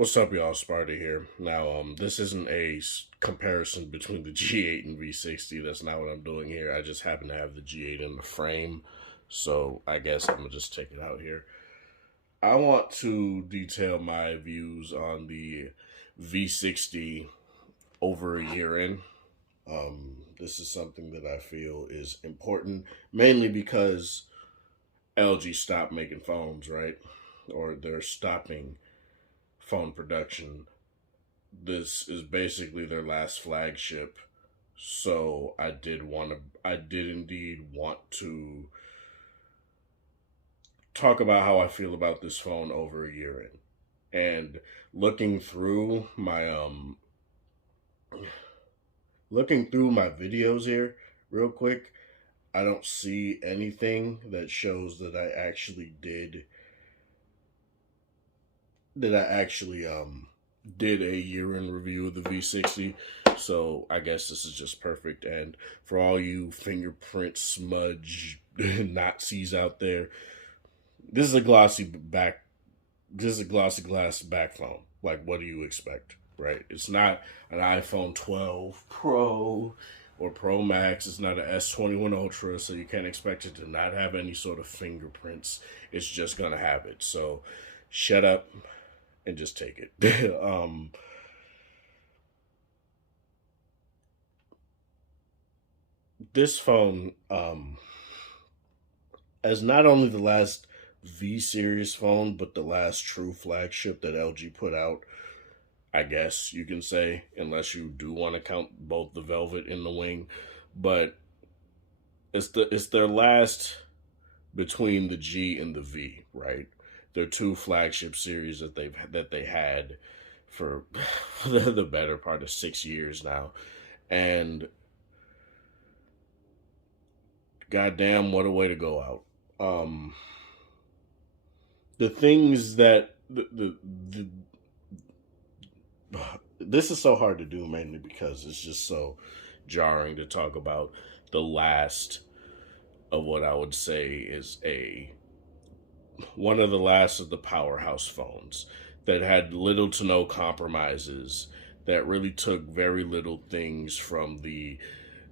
What's up, y'all? Sparta here. Now, this isn't a comparison between the G8 and V60. That's not what I'm doing here. I just happen to have the G8 in the frame, so I guess I'm gonna just take it out here. I want to detail my views on the V60 over a year in. This is something that I feel is important, mainly because LG stopped making phones, right? Or they're stopping phone production. This is basically their last flagship. So I did indeed want to talk about how I feel about this phone over a year in. And looking through my videos here real quick, I don't see anything that shows that I actually did a year in review of the V60. So I guess this is just perfect. And for all you fingerprint smudge Nazis out there, this is a glossy glass back phone. Like, what do you expect, right? It's not an iPhone 12 Pro or Pro Max. It's not an S21 Ultra, so you can't expect it to not have any sort of fingerprints. It's just gonna have it. So shut up and just take it. This phone, as not only the last V series phone, but the last true flagship that LG put out, I guess you can say, unless you do want to count both the Velvet and the Wing. But it's their last between the G and the V, right? They're two flagship series that they had for the better part of 6 years now. And goddamn, what a way to go out. The things that the this is so hard to do, mainly because it's just so jarring to talk about the last of what I would say is one of the last of the powerhouse phones that had little to no compromises, that really took very little things from the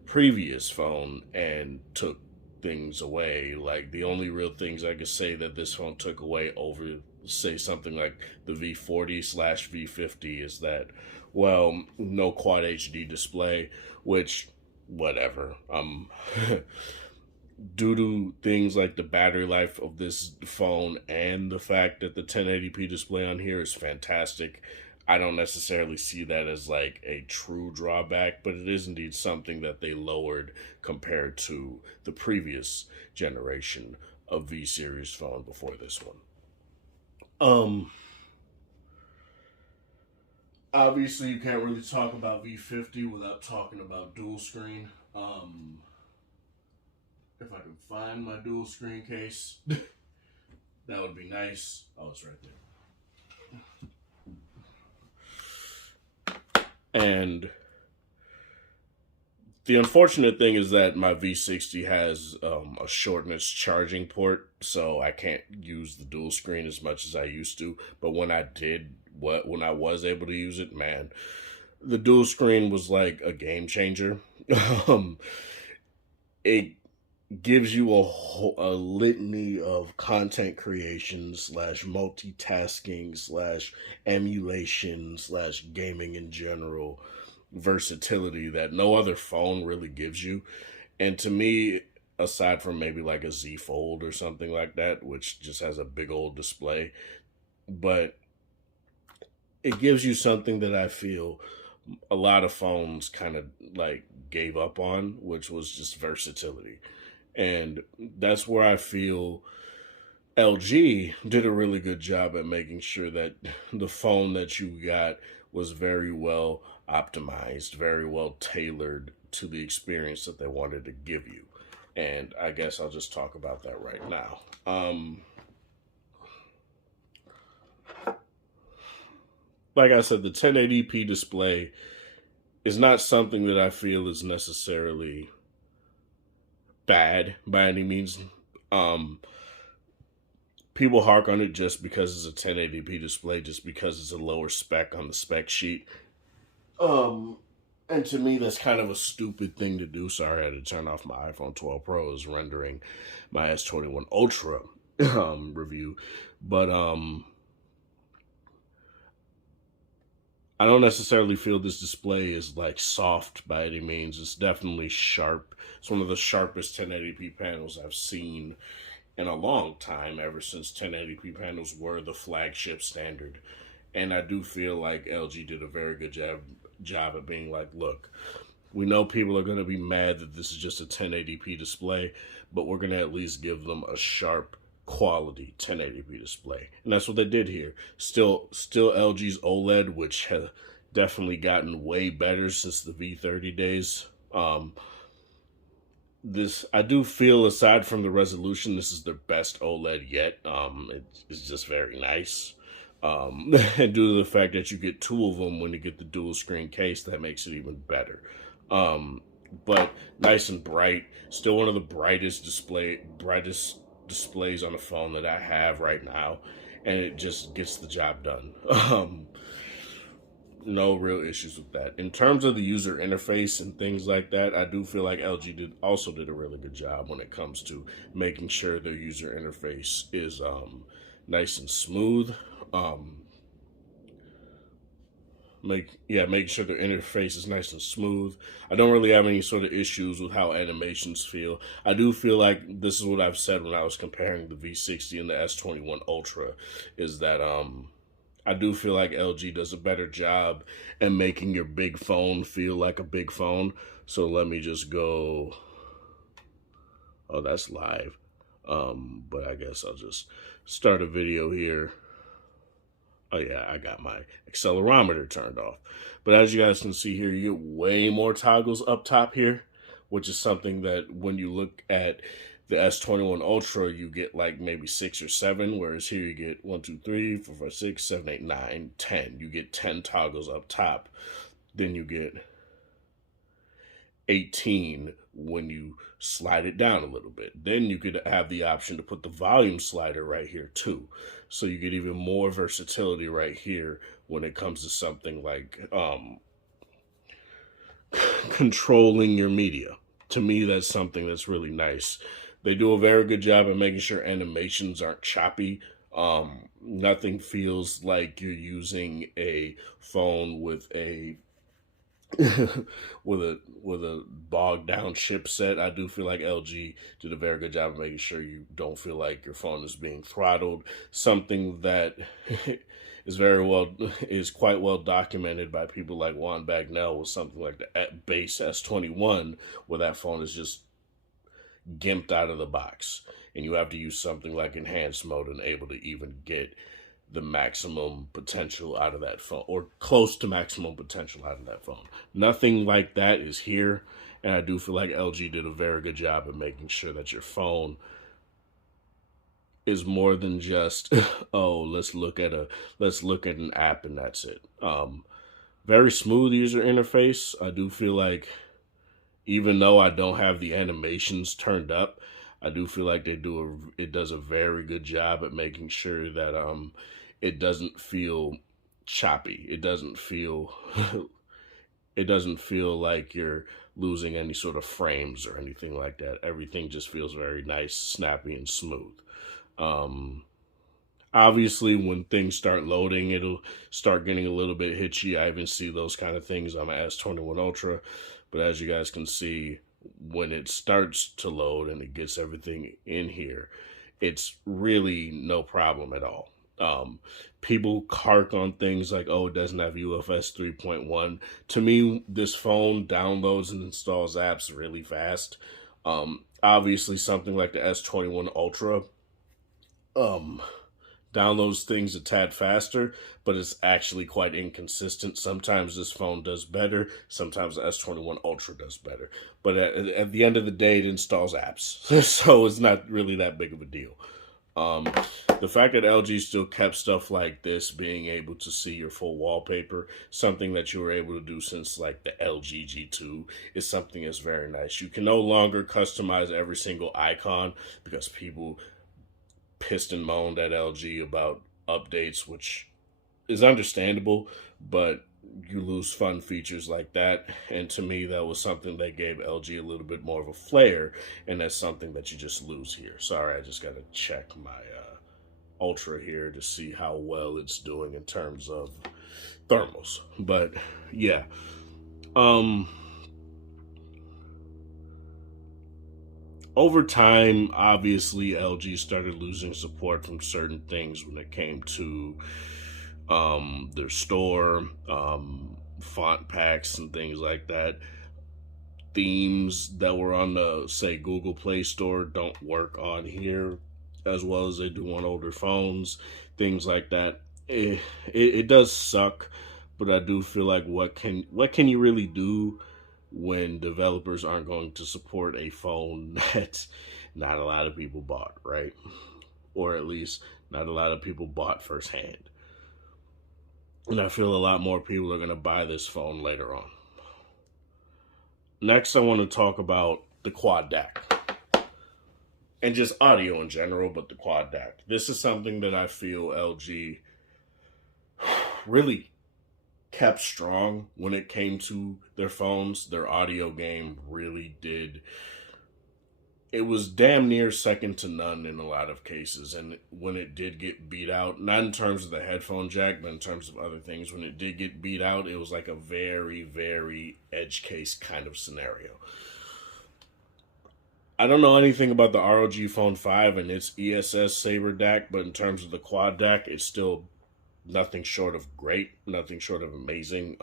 previous phone and took things away. Like, the only real things I could say that this phone took away over, say, something like the V40 slash V50 is that, well, no quad HD display, which, whatever. Due to things like the battery life of this phone and the fact that the 1080p display on here is fantastic, I don't necessarily see that as like a true drawback, but it is indeed something that they lowered compared to the previous generation of V series phone before this one. Obviously you can't really talk about V50 without talking about dual screen. If I can find my dual screen case, that would be nice. Oh, it's right there. And the unfortunate thing is that my V60 has a shortness charging port, so I can't use the dual screen as much as I used to. But when I was able to use it, man, the dual screen was like a game changer. It gives you a litany of content creation slash multitasking slash emulation slash gaming in general versatility that no other phone really gives you. And to me, aside from maybe like a Z Fold or something like that, which just has a big old display, but it gives you something that I feel a lot of phones kind of like gave up on, which was just versatility. And that's where I feel LG did a really good job at making sure that the phone that you got was very well optimized, very well tailored to the experience that they wanted to give you. And I guess I'll just talk about that right now. Like I said, the 1080p display is not something that I feel is necessarily bad by any means. people hark on it just because it's a 1080p display, just because it's a lower spec on the spec sheet. Um, and to me, that's kind of a stupid thing to do. Sorry, I had to turn off my iPhone 12 Pro. Is rendering my S21 Ultra review, but I don't necessarily feel this display is like soft by any means. It's definitely sharp. It's one of the sharpest 1080p panels I've seen in a long time, ever since 1080p panels were the flagship standard. And I do feel like LG did a very good job at being like, look, we know people are going to be mad that this is just a 1080p display, but we're going to at least give them a sharp quality 1080p display. And that's what they did here. Still LG's OLED, which has definitely gotten way better since the V30 days. This, I do feel, aside from the resolution, this is their best OLED yet. It's just very nice. And due to the fact that you get two of them when you get the dual screen case, that makes it even better. But nice and bright. Still one of the brightest displays on the phone that I have right now, and it just gets the job done. No real issues with that. In terms of the user interface and things like that, I do feel like LG did a really good job when it comes to making sure their user interface is nice and smooth. Making sure their interface is nice and smooth. I don't really have any sort of issues with how animations feel. I do feel like this is what I've said when I was comparing the V60 and the S21 Ultra, is that I do feel like LG does a better job at making your big phone feel like a big phone. So let me just go. Oh, that's live. But I guess I'll just start a video here. Oh yeah, I got my accelerometer turned off. But as you guys can see here, you get way more toggles up top here, which is something that when you look at the S21 Ultra, you get like maybe 6 or 7, whereas here you get 1, 2, 3, 4, 5, 6, 7, 8, 9, 10. You get 10 toggles up top. Then you get 18 when you slide it down a little bit. Then you could have the option to put the volume slider right here too. So you get even more versatility right here when it comes to something like controlling your media. To me, that's something that's really nice. They do a very good job of making sure animations aren't choppy. Nothing feels like you're using a phone with a with a bogged down chipset. I do feel like LG did a very good job of making sure you don't feel like your phone is being throttled. Something that is quite well documented by people like Juan Bagnell with something like the base S21, where that phone is just gimped out of the box, and you have to use something like enhanced mode and able to even get the maximum potential out of that phone, or close to maximum potential out of that phone. Nothing like that is here, and I do feel like LG did a very good job of making sure that your phone is more than just oh, let's look at an app and that's it. Very smooth user interface. I do feel like, even though I don't have the animations turned up, I do feel like it does a very good job at making sure that it doesn't feel choppy. It doesn't feel like you're losing any sort of frames or anything like that. Everything just feels very nice, snappy, and smooth. Obviously, when things start loading, it'll start getting a little bit hitchy. I even see those kind of things on my S21 Ultra. But as you guys can see, when it starts to load and it gets everything in here, it's really no problem at all. People hark on things like, oh, it doesn't have UFS 3.1. To me, this phone downloads and installs apps really fast. Obviously, something like the S21 Ultra downloads things a tad faster, but it's actually quite inconsistent. Sometimes this phone does better, sometimes the S21 Ultra does better. But at the end of the day, it installs apps, so it's not really that big of a deal. The fact that LG still kept stuff like this, being able to see your full wallpaper, something that you were able to do since like the LG G2, is something that's very nice. You can no longer customize every single icon because people pissed and moaned at LG about updates, which is understandable, but you lose fun features like that. And to me, that was something that gave LG a little bit more of a flair, and that's something that you just lose here. Sorry, I just got to check my Ultra here to see how well it's doing in terms of thermals. But yeah, um, over time, obviously, LG started losing support from certain things when it came to their store, font packs, and things like that. Themes that were on the, say, Google Play Store don't work on here as well as they do on older phones, things like that. It does suck, but I do feel like what can you really do when developers aren't going to support a phone that not a lot of people bought, right? Or at least not a lot of people bought firsthand. And I feel a lot more people are going to buy this phone later on. Next, I want to talk about the quad DAC and just audio in general, but the quad DAC. This is something that I feel LG really kept strong when it came to their phones. Their audio game really did. It was damn near second to none in a lot of cases. And when it did get beat out, not in terms of the headphone jack, but in terms of other things, when it did get beat out, it was like a very, very edge case kind of scenario. I don't know anything about the ROG Phone 5 and its ESS Saber DAC, but in terms of the quad DAC, it's still nothing short of great, nothing short of amazing.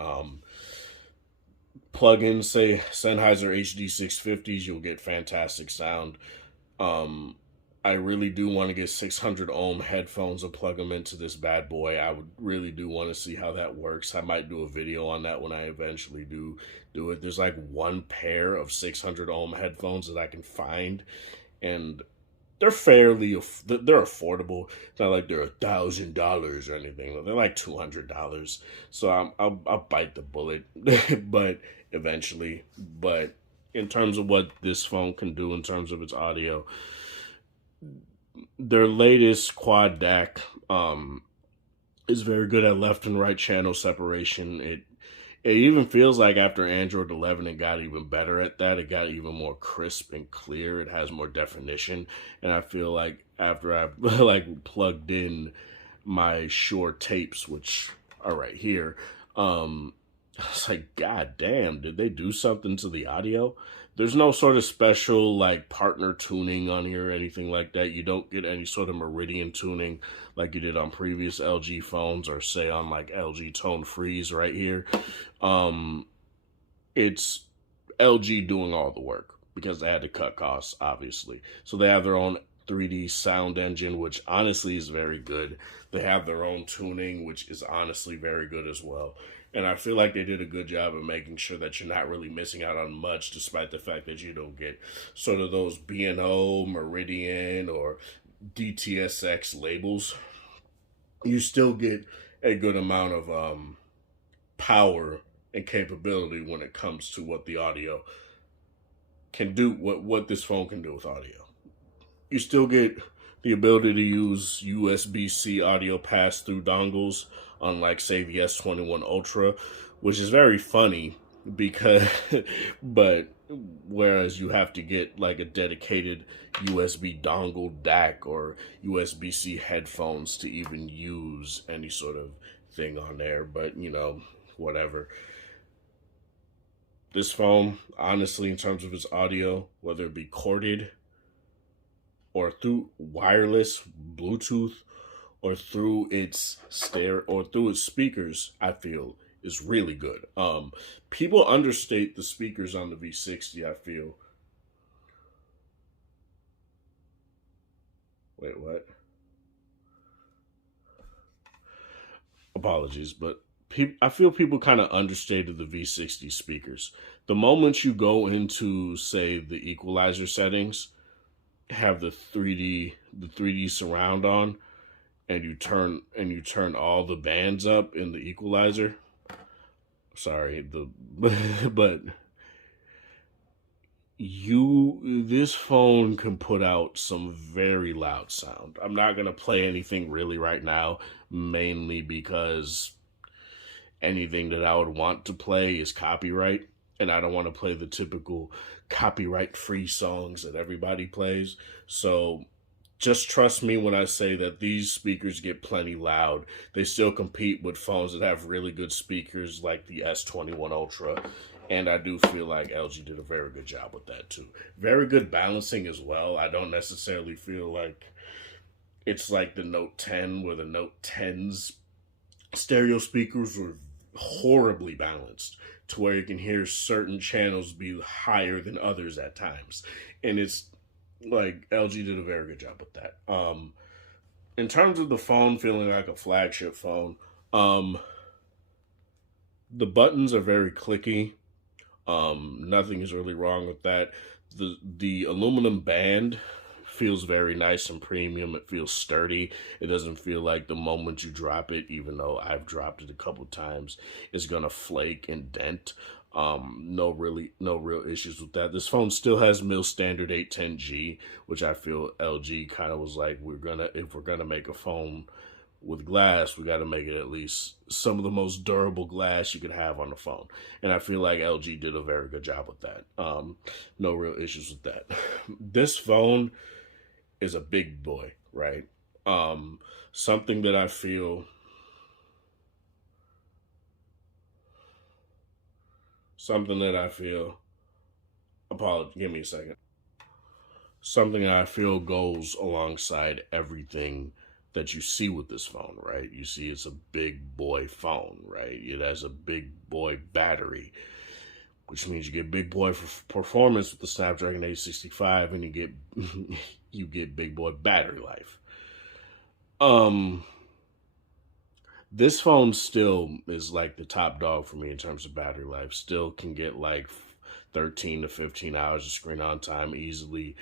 Plug-in, say, Sennheiser HD650s, you'll get fantastic sound. I really do want to get 600 ohm headphones and plug them into this bad boy. I would really do want to see how that works. I might do a video on that when I eventually do it. There's like one pair of 600 ohm headphones that I can find, and they're they're affordable. It's not like they're $1,000 or anything. They're like $200. So I'll bite the bullet, but eventually. But in terms of what this phone can do in terms of its audio, their latest quad DAC is very good at left and right channel separation. It even feels like after Android 11, it got even better at that. It got even more crisp and clear. It has more definition. And I feel like after I like plugged in my Shure tapes, which are right here, I was like, God damn, did they do something to the audio? There's no sort of special like partner tuning on here or anything like that. You don't get any sort of meridian tuning like you did on previous LG phones or say on like LG Tone Freeze right here. It's LG doing all the work because they had to cut costs, obviously. So they have their own 3D sound engine, which honestly is very good. They have their own tuning, which is honestly very good as well. And I feel like they did a good job of making sure that you're not really missing out on much, despite the fact that you don't get sort of those B&O, Meridian, or DTSX labels. You still get a good amount of power and capability when it comes to what the audio can do, what this phone can do with audio. You still get the ability to use USB-C audio pass-through dongles, unlike, say, the S21 Ultra, which is very funny because, but whereas you have to get like a dedicated USB dongle DAC or USB-C headphones to even use any sort of thing on there, but you know, whatever. This phone, honestly, in terms of its audio, whether it be corded or through wireless, Bluetooth, or through its speakers, I feel is really good. People understate the speakers on the V60, I feel. Wait, what? Apologies, but I feel people kind of understated the V60 speakers. The moment you go into, say, the equalizer settings, have the 3D surround on, and you turn all the bands up in the equalizer. Sorry, but this phone can put out some very loud sound. I'm not going to play anything really right now, mainly because anything that I would want to play is copyright, and I don't want to play the typical copyright free songs that everybody plays. So just trust me when I say that these speakers get plenty loud. They still compete with phones that have really good speakers like the S21 Ultra. And I do feel like LG did a very good job with that too. Very good balancing as well. I don't necessarily feel like it's like the Note 10, where the Note 10's stereo speakers were horribly balanced to where you can hear certain channels be higher than others at times. And it's like LG did a very good job with that. In terms of the phone feeling like a flagship phone, um, the buttons are very clicky. Nothing is really wrong with that. The aluminum band feels very nice and premium. It feels sturdy. It doesn't feel like the moment you drop it, even though I've dropped it a couple times, it's gonna flake and dent. No real issues with that. This phone still has mil standard 810G, which I feel LG kind of was like, if we're gonna make a phone with glass, we got to make it at least some of the most durable glass you could have on the phone. And I feel like LG did a very good job with that. No real issues with that. This phone is a big boy, right? Um, something that I feel, something that I feel, apologize, give me a second. Something that I feel goes alongside everything that you see with this phone, right? You see it's a big boy phone, right? It has a big boy battery, which means you get big boy performance with the Snapdragon 865, and you get you get big boy battery life. Um, this phone still is like the top dog for me in terms of battery life. Still can get like 13 to 15 hours of screen on time easily,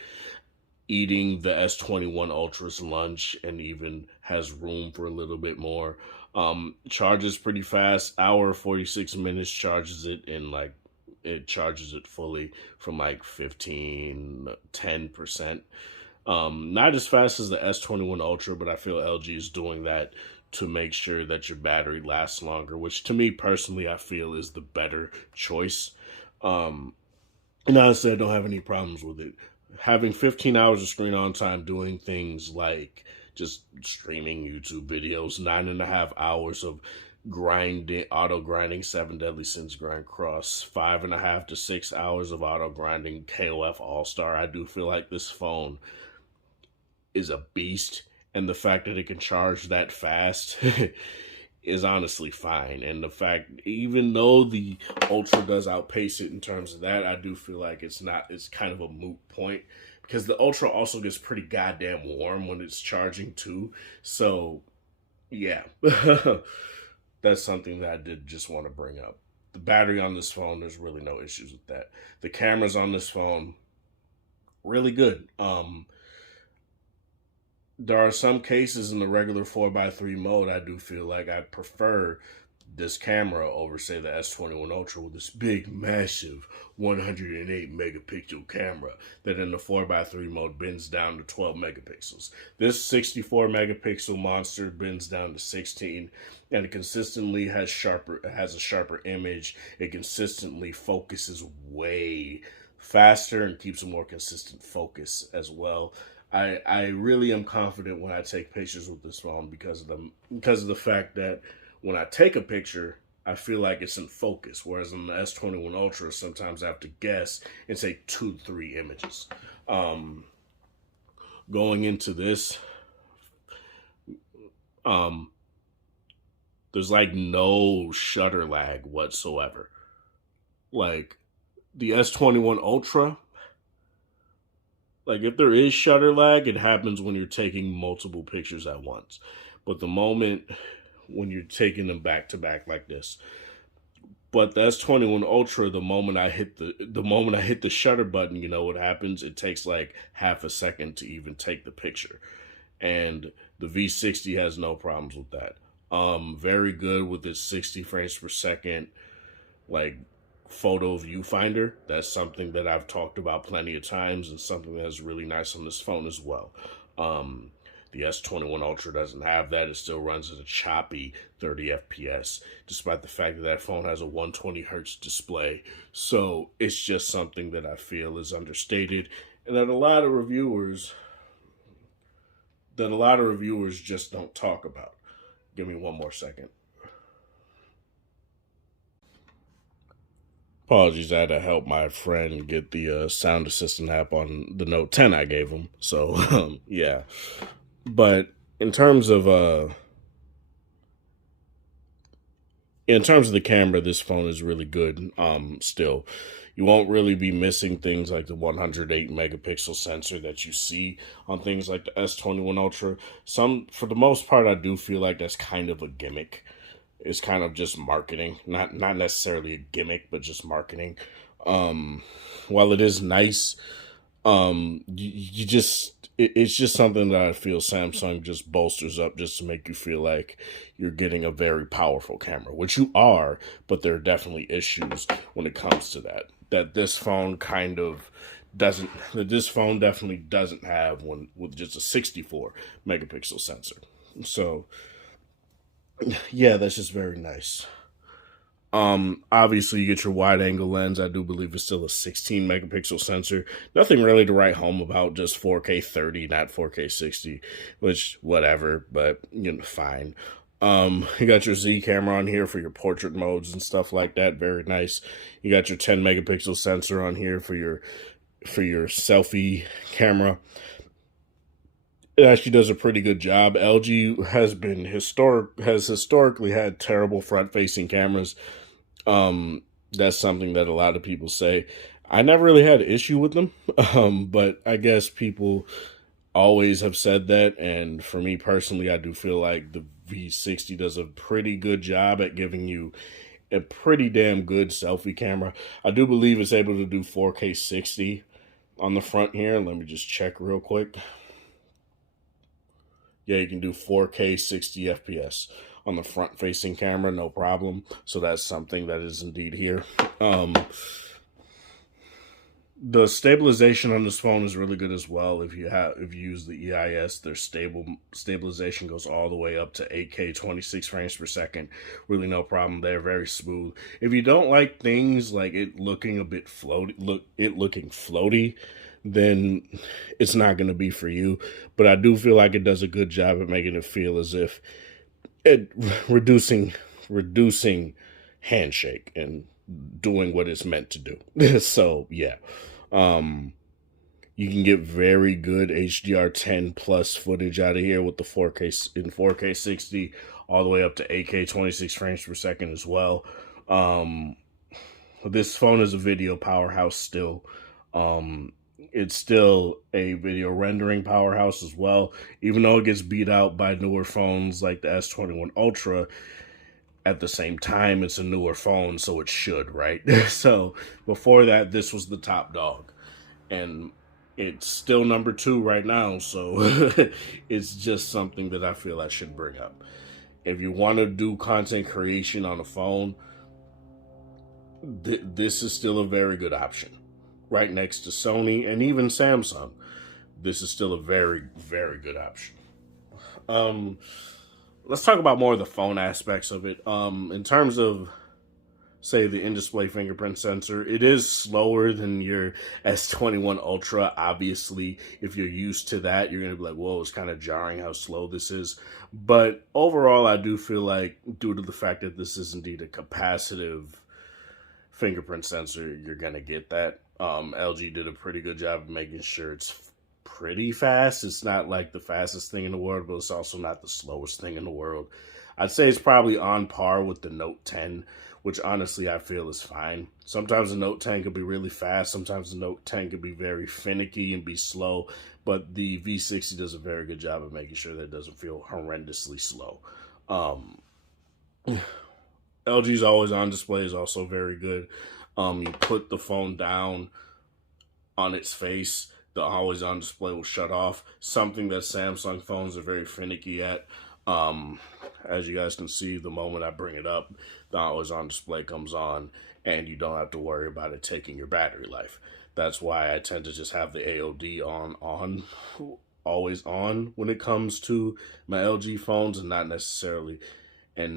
eating the S21 Ultra's lunch, and even has room for a little bit more. Charges pretty fast. Hour 46 minutes charges it in like, it charges it fully from like 10%. Not as fast as the S21 Ultra, but I feel LG is doing that to make sure that your battery lasts longer, which to me personally, I feel is the better choice. Um, and honestly, I don't have any problems with it. Having 15 hours of screen on time doing things like just streaming YouTube videos, 9.5 hours of grinding, auto grinding, Seven Deadly Sins Grind Cross, 5.5 to 6 hours of auto grinding KOF All Star. I do feel like this phone is a beast, and the fact that it can charge that fast is honestly fine. And the fact, even though the Ultra does outpace it in terms of that, I do feel like it's kind of a moot point, because the Ultra also gets pretty goddamn warm when it's charging too. So yeah, that's something that I did just want to bring up. The battery on this phone, there's really no issues with that. The cameras on this phone, really good. There are some cases in the regular 4x3 mode, I do feel like I prefer this camera over, say, the S21 Ultra with this big, massive 108 megapixel camera that in the 4x3 mode bends down to 12 megapixels. This 64 megapixel monster bends down to 16, and it consistently has a sharper image. It consistently focuses way faster and keeps a more consistent focus as well. I really am confident when I take pictures with this phone because of the fact that when I take a picture, I feel like it's in focus. Whereas in the S21 Ultra, sometimes I have to guess and say 2 to 3 images. Um, Going into this, um, there's like no shutter lag whatsoever. Like the S21 Ultra, like if there is shutter lag, it happens when you're taking multiple pictures at once. But the moment when you're taking them back to back like this. But the S21 Ultra, the moment I hit the shutter button, you know what happens? It takes like half a second to even take the picture. And the V60 has no problems with that. Very good with its 60 frames per second, like photo viewfinder. That's something that I've talked about plenty of times, and something that's really nice on this phone as well. The S21 Ultra doesn't have that. It still runs at a choppy 30 FPS, despite the fact that that phone has a 120 hertz display. So it's just something that I feel is understated, and that a lot of reviewers just don't talk about. Give me one more second. Apologies, I had to help my friend get the sound assistant app on the Note 10 I gave him. So yeah, but in terms of the camera, this phone is really good. Still, you won't really be missing things like the 108 megapixel sensor that you see on things like the S21 Ultra. For the most part, I do feel like that's kind of a gimmick. It's kind of just marketing, not necessarily a gimmick, but just marketing. While it is nice, it's just something that I feel Samsung just bolsters up just to make you feel like you're getting a very powerful camera, which you are, but there are definitely issues when it comes to that. That this phone definitely doesn't have one with just a 64 megapixel sensor. So yeah, that's just very nice. Obviously you get your wide angle lens. I do believe it's still a 16 megapixel sensor. Nothing really to write home about, just 4K 30, not 4K 60, which whatever, but fine. You got your Z camera on here for your portrait modes and stuff like that. Very nice. You got your 10 megapixel sensor on here for your selfie camera. It actually does a pretty good job. LG has historically had terrible front-facing cameras. That's something that a lot of people say. I never really had an issue with them, but I guess people always have said that. And for me personally, I do feel like the V60 does a pretty good job at giving you a pretty damn good selfie camera. I do believe it's able to do 4K 60 on the front here. Let me just check real quick. Yeah, you can do 4K 60 FPS on the front-facing camera, no problem. So that's something that is indeed here. The stabilization on this phone is really good as well. If you use the EIS, their stabilization goes all the way up to 8K 26 frames per second. Really no problem there. Very smooth. If you don't like things like it looking a bit floaty, then it's not going to be for you. But I do feel like it does a good job at making it feel as if it reducing handshake and doing what it's meant to do. So yeah, you can get very good HDR10 plus footage out of here with the 4K 60 all the way up to 8K 26 frames per second as well. This phone is a video powerhouse still. It's still a video rendering powerhouse as well, even though it gets beat out by newer phones like the S21 Ultra. At the same time, it's a newer phone, so it should, right? So before that, this was the top dog, and it's still number 2 right now. So it's just something that I feel I should bring up. If you want to do content creation on a phone, this is still a very good option. Right next to Sony and even Samsung, this is still a very, very good option. Let's talk about more of the phone aspects of it. In terms of, say, the in-display fingerprint sensor, it is slower than your S21 Ultra. Obviously, if you're used to that, you're going to be like, whoa, it's kind of jarring how slow this is. But overall, I do feel like, due to the fact that this is indeed a capacitive fingerprint sensor, you're going to get that. LG did a pretty good job of making sure it's pretty fast. It's not like the fastest thing in the world, but it's also not the slowest thing in the world. I'd say it's probably on par with the Note 10, which honestly I feel is fine. Sometimes the Note 10 could be really fast. Sometimes the Note 10 could be very finicky and be slow, but the V60 does a very good job of making sure that it doesn't feel horrendously slow. LG's always on display is also very good. You put the phone down on its face, the always on display will shut off. Something that Samsung phones are very finicky at. Um, as you guys can see, the moment I bring it up, the always on display comes on, and you don't have to worry about it taking your battery life. That's why I tend to just have the AOD on, always on when it comes to my LG phones, and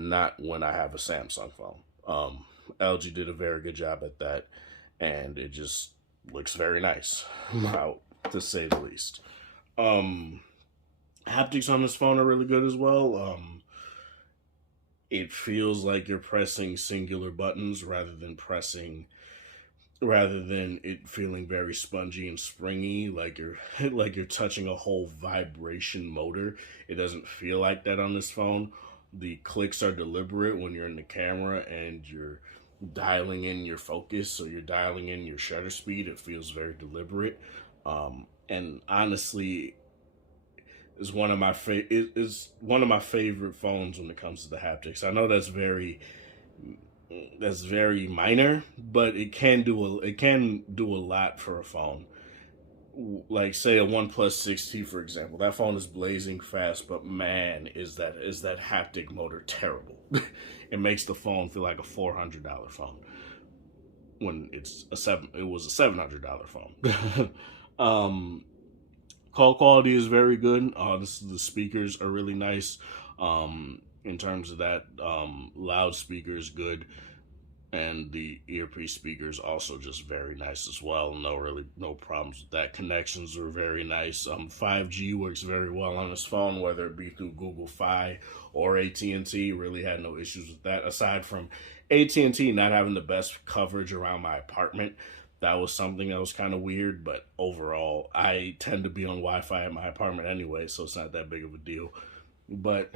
not when I have a Samsung phone. LG did a very good job at that, and it just looks very nice, to say the least. Um, Haptics on this phone are really good as well. It feels like you're pressing singular buttons rather than it feeling very spongy and springy, like you're like you're touching a whole vibration motor. It doesn't feel like that on this phone. The clicks are deliberate when you're in the camera and you're dialing in your focus, or you're dialing in your shutter speed. It feels very deliberate. And honestly, is one of my favorite phones when it comes to the haptics. I know that's very minor, but it can do a lot for a phone. Like, say, a OnePlus 6T, for example. That phone is blazing fast, but man, is that haptic motor terrible. It makes the phone feel like a $400 phone when it was a $700 phone. um, Call quality is very good. The speakers are really nice. In terms of that, loudspeaker is good, and the earpiece speakers also just very nice as well. No problems with that. Connections are very nice. 5G works very well on this phone, whether it be through Google Fi or AT&T. Really had no issues with that. Aside from AT&T not having the best coverage around my apartment, that was something that was kind of weird. But overall, I tend to be on Wi-Fi at my apartment anyway, so it's not that big of a deal. But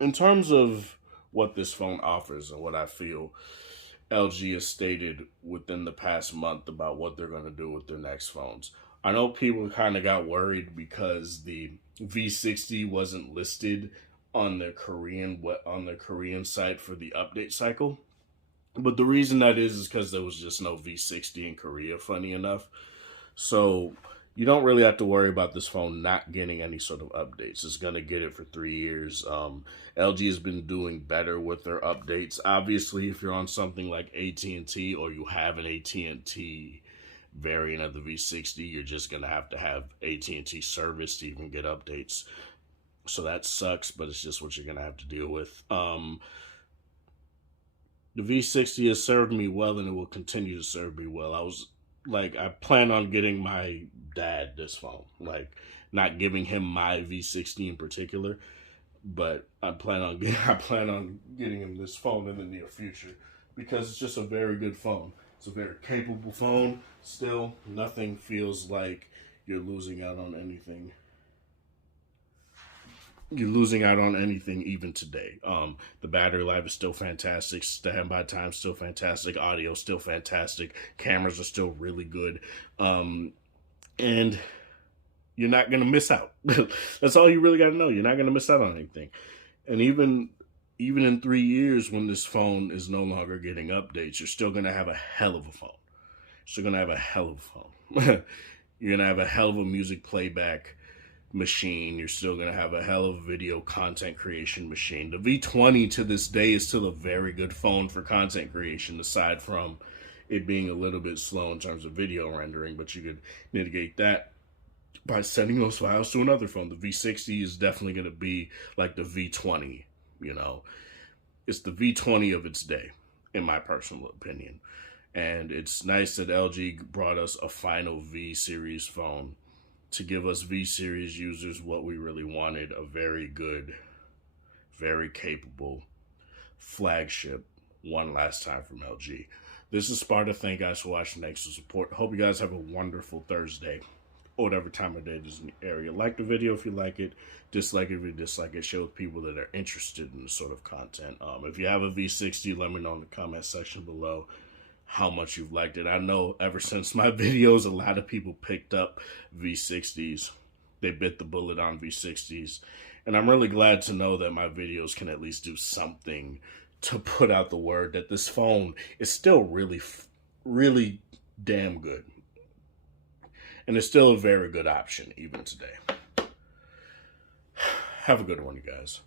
in terms of what this phone offers and what I feel LG has stated within the past month about what they're going to do with their next phones. I know people kind of got worried because the V60 wasn't listed on the Korean site for the update cycle. But the reason that is because there was just no V60 in Korea, funny enough. So you don't really have to worry about this phone not getting any sort of updates. It's going to get it for 3 years. LG has been doing better with their updates. Obviously, if you're on something like AT&T, or you have an AT&T variant of the V60, you're just going to have AT&T service to even get updates. So that sucks, but it's just what you're going to have to deal with. The V60 has served me well, and it will continue to serve me well. I plan on getting my dad this phone. Like, not giving him my V60 in particular, but I plan on getting him this phone in the near future, because it's just a very good phone. It's a very capable phone. Still, nothing feels like you're losing out on anything. You're losing out on anything even today. The battery life is still fantastic. Standby time still fantastic. Audio still fantastic. Cameras are still really good. And you're not gonna miss out. That's all you really got to know. You're not gonna miss out on anything. And even in 3 years, when this phone is no longer getting updates, you're still gonna have a hell of a phone. You're still gonna have a hell of a phone. You're gonna have a hell of a music playback machine. You're still going to have a hell of a video content creation machine. The V20 to this day is still a very good phone for content creation, aside from it being a little bit slow in terms of video rendering, but you could mitigate that by sending those files to another phone. The V60 is definitely going to be like the V20, you know. It's the V20 of its day, in my personal opinion. And it's nice that LG brought us a final V series phone to give us V series users what we really wanted: a very good, very capable flagship one last time from LG. This is Sparta. Thank you guys for watching. Thanks for support. Hope you guys have a wonderful Thursday, or whatever time of day it is in the area. Like the video if you like it. Dislike it if you dislike it. Share with people that are interested in this sort of content. If you have a V60, let me know in the comment section below how much you've liked it. I know ever since my videos, a lot of people picked up V60s. They bit the bullet on V60s. And I'm really glad to know that my videos can at least do something to put out the word that this phone is still really, really damn good. And it's still a very good option even today. Have a good one, you guys.